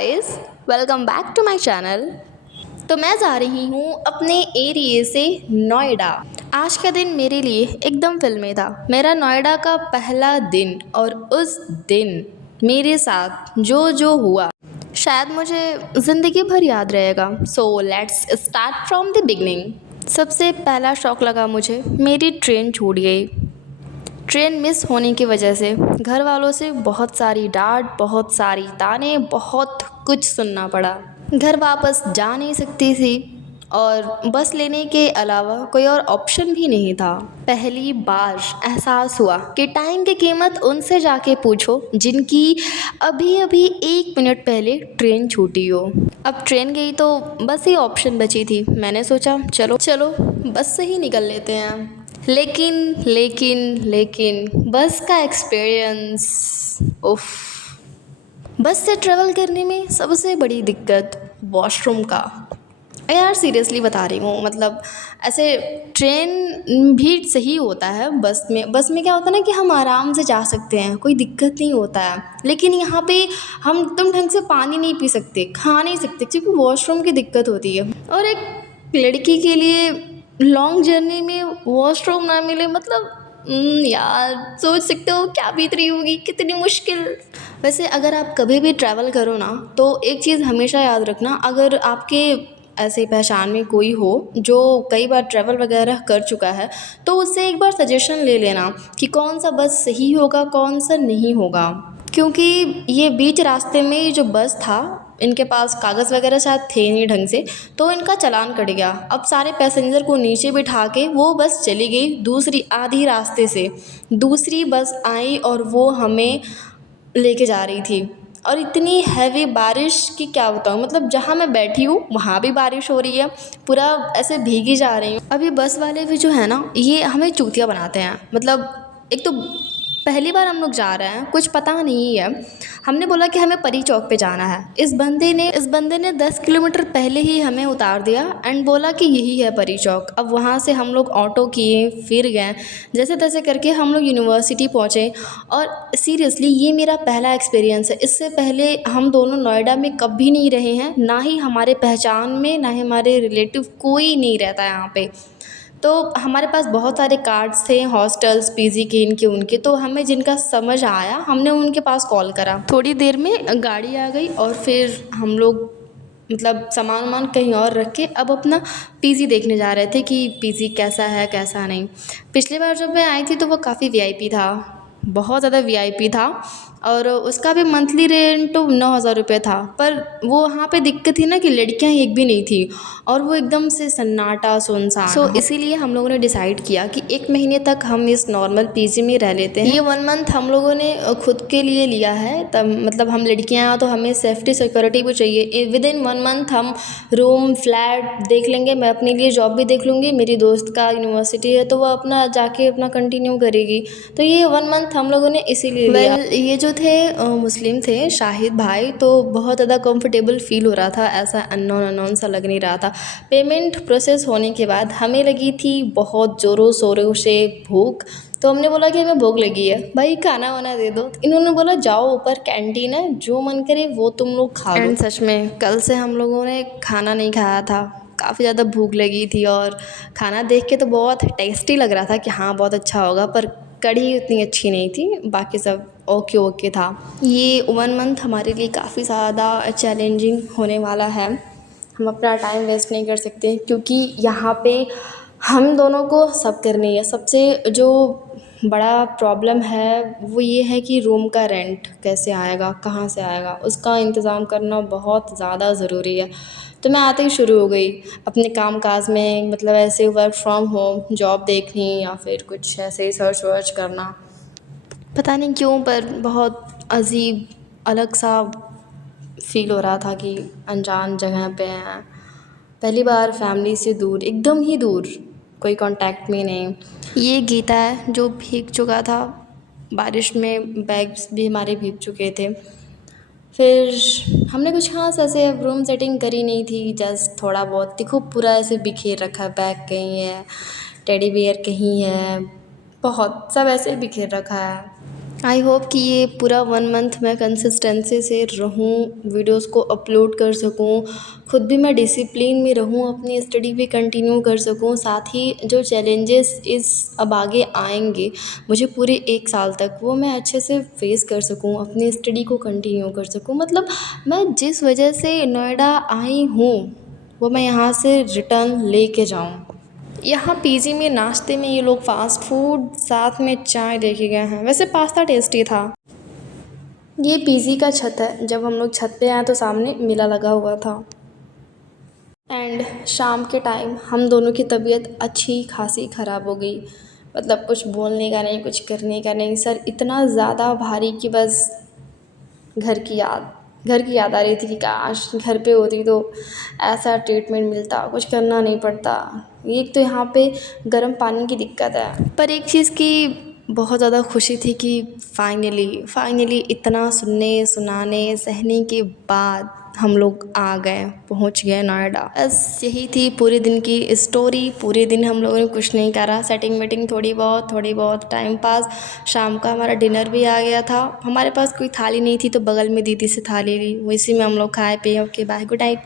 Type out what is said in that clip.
Guys, welcome back to my channel. तो मैं जा रही हूँ अपने एरिया से नोएडा। आज का दिन मेरे लिए एकदम फिल्मी था। मेरा नोएडा का पहला दिन और उस दिन मेरे साथ जो जो हुआ शायद मुझे ज़िंदगी भर याद रहेगा। So let's start from the beginning. सबसे पहला शौक लगा मुझे, मेरी ट्रेन छूट गई। ट्रेन मिस होने की वजह से घर वालों से बहुत सारी डांट, बहुत सारी ताने, बहुत कुछ सुनना पड़ा। घर वापस जा नहीं सकती थी और बस लेने के अलावा कोई और ऑप्शन भी नहीं था। पहली बार एहसास हुआ कि टाइम की कीमत उनसे जाके पूछो जिनकी अभी अभी 1 मिनट पहले ट्रेन छूटी हो। अब ट्रेन गई तो बस ही ऑप्शन बची थी। मैंने सोचा चलो चलो बस से ही निकल लेते हैं। लेकिन लेकिन लेकिन बस का एक्सपीरियंस, उफ। बस से ट्रैवल करने में सबसे बड़ी दिक्कत वॉशरूम का। यार सीरियसली बता रही हूँ, मतलब ऐसे ट्रेन भी सही होता है। बस में क्या होता है ना कि हम आराम से जा सकते हैं, कोई दिक्कत नहीं होता है। लेकिन यहाँ पे हम एकदम ढंग से पानी नहीं पी सकते, खा नहीं सकते, क्योंकि वॉशरूम की दिक्कत होती है। और एक लड़की के लिए लॉन्ग जर्नी में वॉशरूम ना मिले, मतलब यार सोच सकते हो क्या बीत रही होगी, कितनी मुश्किल। वैसे अगर आप कभी भी ट्रैवल करो ना, तो एक चीज़ हमेशा याद रखना, अगर आपके ऐसे पहचान में कोई हो जो कई बार ट्रैवल वगैरह कर चुका है, तो उससे एक बार सजेशन ले लेना कि कौन सा बस सही होगा, कौन सा नहीं होगा। क्योंकि ये बीच रास्ते में ये जो बस था, इनके पास कागज़ वगैरह शायद थे नहीं ढंग से, तो इनका चालान कट गया। अब सारे पैसेंजर को नीचे बिठा के वो बस चली गई दूसरी आधी रास्ते से। दूसरी बस आई और वो हमें लेके जा रही थी। और इतनी हैवी बारिश की क्या बताऊँ, मतलब जहाँ मैं बैठी हूँ वहाँ भी बारिश हो रही है, पूरा ऐसे भीगी जा रही हूँ। अभी बस वाले भी जो है ना, ये हमें चूतिया बनाते हैं। मतलब एक तो पहली बार हम लोग जा रहे हैं, कुछ पता नहीं है। हमने बोला कि हमें परी चौक पे जाना है। इस बंदे ने 10 किलोमीटर पहले ही हमें उतार दिया एंड बोला कि यही है परी चौक। अब वहाँ से हम लोग ऑटो किए, फिर गए, जैसे तैसे करके हम लोग यूनिवर्सिटी पहुँचे। और सीरियसली ये मेरा पहला एक्सपीरियंस है। इससे पहले हम दोनों नोएडा में कभी नहीं रहे हैं, ना ही हमारे पहचान में, ना ही हमारे रिलेटिव कोई नहीं रहता है यहाँ पे। तो हमारे पास बहुत सारे कार्ड्स थे हॉस्टल्स, पीजी के, इनके उनके। तो हमें जिनका समझ आया हमने उनके पास कॉल करा। थोड़ी देर में गाड़ी आ गई और फिर हम लोग मतलब सामान वामान कहीं और रख के अब अपना पीजी देखने जा रहे थे कि पीजी कैसा है कैसा नहीं। पिछली बार जब मैं आई थी तो वो काफ़ी वीआईपी था, बहुत ज़्यादा वीआईपी था। और उसका भी मंथली रेंट तो 9,000 रुपये था। पर वो वहाँ पे दिक्कत थी ना कि लड़कियाँ एक भी नहीं थी और वो एकदम से सन्नाटा सुनसान। सो इसीलिए हम लोगों ने डिसाइड किया कि 1 महीने तक हम इस नॉर्मल पीजी में रह लेते हैं। ये 1 मंथ हम लोगों ने खुद के लिए लिया है, तब मतलब हम लड़कियाँ तो हमें सेफ्टी सिक्योरिटी भी चाहिए। विद इन 1 मंथ हम रूम फ्लैट देख लेंगे, मैं अपने लिए जॉब भी देख लूँगी, मेरी दोस्त का यूनिवर्सिटी है तो वो अपना जाके अपना कंटिन्यू करेगी। तो ये 1 मंथ हम लोगों ने इसीलिए लिया। ये जो थे मुस्लिम थे, शाहिद भाई, तो बहुत ज़्यादा कंफर्टेबल फील हो रहा था, ऐसा अननोन अननोन सा लग नहीं रहा था। पेमेंट प्रोसेस होने के बाद हमें लगी थी बहुत ज़ोरों शोरों से भूख। तो हमने बोला कि हमें भूख लगी है भाई, खाना वाना दे दो। तो इन्होंने बोला जाओ ऊपर कैंटीन है, जो मन करे वो तुम लोग खा लो। एंड सच में कल से हम लोगों ने खाना नहीं खाया था, काफ़ी ज़्यादा भूख लगी थी। और खाना देख के तो बहुत टेस्टी लग रहा था कि हाँ बहुत अच्छा होगा, पर कढ़ी उतनी अच्छी नहीं थी, बाकी सब ओके ओके था। ये 1 मंथ हमारे लिए काफ़ी ज़्यादा चैलेंजिंग होने वाला है। हम अपना टाइम वेस्ट नहीं कर सकते क्योंकि यहाँ पे हम दोनों को सब करनी है। सबसे जो बड़ा प्रॉब्लम है वो ये है कि रूम का रेंट कैसे आएगा, कहाँ से आएगा, उसका इंतज़ाम करना बहुत ज़्यादा ज़रूरी है। तो मैं आते ही शुरू हो गई अपने काम काज में, मतलब ऐसे वर्क फ्रॉम होम जॉब देखनी या फिर कुछ ऐसे ही सर्च वर्च करना। पता नहीं क्यों पर बहुत अजीब अलग सा फील हो रहा था कि अनजान जगह पे हैं, पहली बार फैमिली से दूर, एकदम ही दूर, कोई कांटेक्ट में नहीं। ये गीता है जो भीग चुका था बारिश में, बैग्स भी हमारे भीग चुके थे। फिर हमने कुछ खास ऐसे रूम सेटिंग करी नहीं थी, जस्ट थोड़ा बहुत। देखो पूरा ऐसे बिखेर रखा है, बैग कहीं है, टेडी बियर कहीं है, बहुत सब ऐसे बिखेर रखा है। आई होप कि ये पूरा 1 मंथ मैं कंसिस्टेंसी से रहूँ, वीडियोस को अपलोड कर सकूँ, खुद भी मैं डिसिप्लिन में रहूँ, अपनी स्टडी भी कंटिन्यू कर सकूँ। साथ ही जो चैलेंजेस अब आगे आएंगे मुझे पूरे 1 साल तक, वो मैं अच्छे से फेस कर सकूँ, अपनी स्टडी को कंटिन्यू कर सकूँ। मतलब मैं जिस वजह से नोएडा आई हूँ वो मैं यहाँ से रिटर्न लेके जाऊँ। यहाँ पीजी में नाश्ते में ये लोग फास्ट फूड साथ में चाय देके गए हैं। वैसे पास्ता टेस्टी था। ये पीजी का छत है। जब हम लोग छत पे आए तो सामने मेला लगा हुआ था। एंड शाम के टाइम हम दोनों की तबीयत अच्छी खासी ख़राब हो गई। मतलब कुछ बोलने का नहीं, कुछ करने का नहीं, सर इतना ज़्यादा भारी कि बस घर की याद आ रही थी कि काश घर पे होती तो ऐसा ट्रीटमेंट मिलता, कुछ करना नहीं पड़ता। एक तो यहाँ पे गर्म पानी की दिक्कत है, पर एक चीज़ की बहुत ज़्यादा खुशी थी कि फाइनली इतना सुनने सुनाने सहने के बाद हम लोग आ गए, पहुँच गए नोएडा। बस यही थी पूरे दिन की स्टोरी। पूरे दिन हम लोगों ने कुछ नहीं करा, सेटिंग वेटिंग थोड़ी बहुत टाइम पास। शाम का हमारा डिनर भी आ गया था। हमारे पास कोई थाली नहीं थी तो बगल में दीदी से थाली ली, उसी में हम लोग खाए पिए। Okay bye, good night.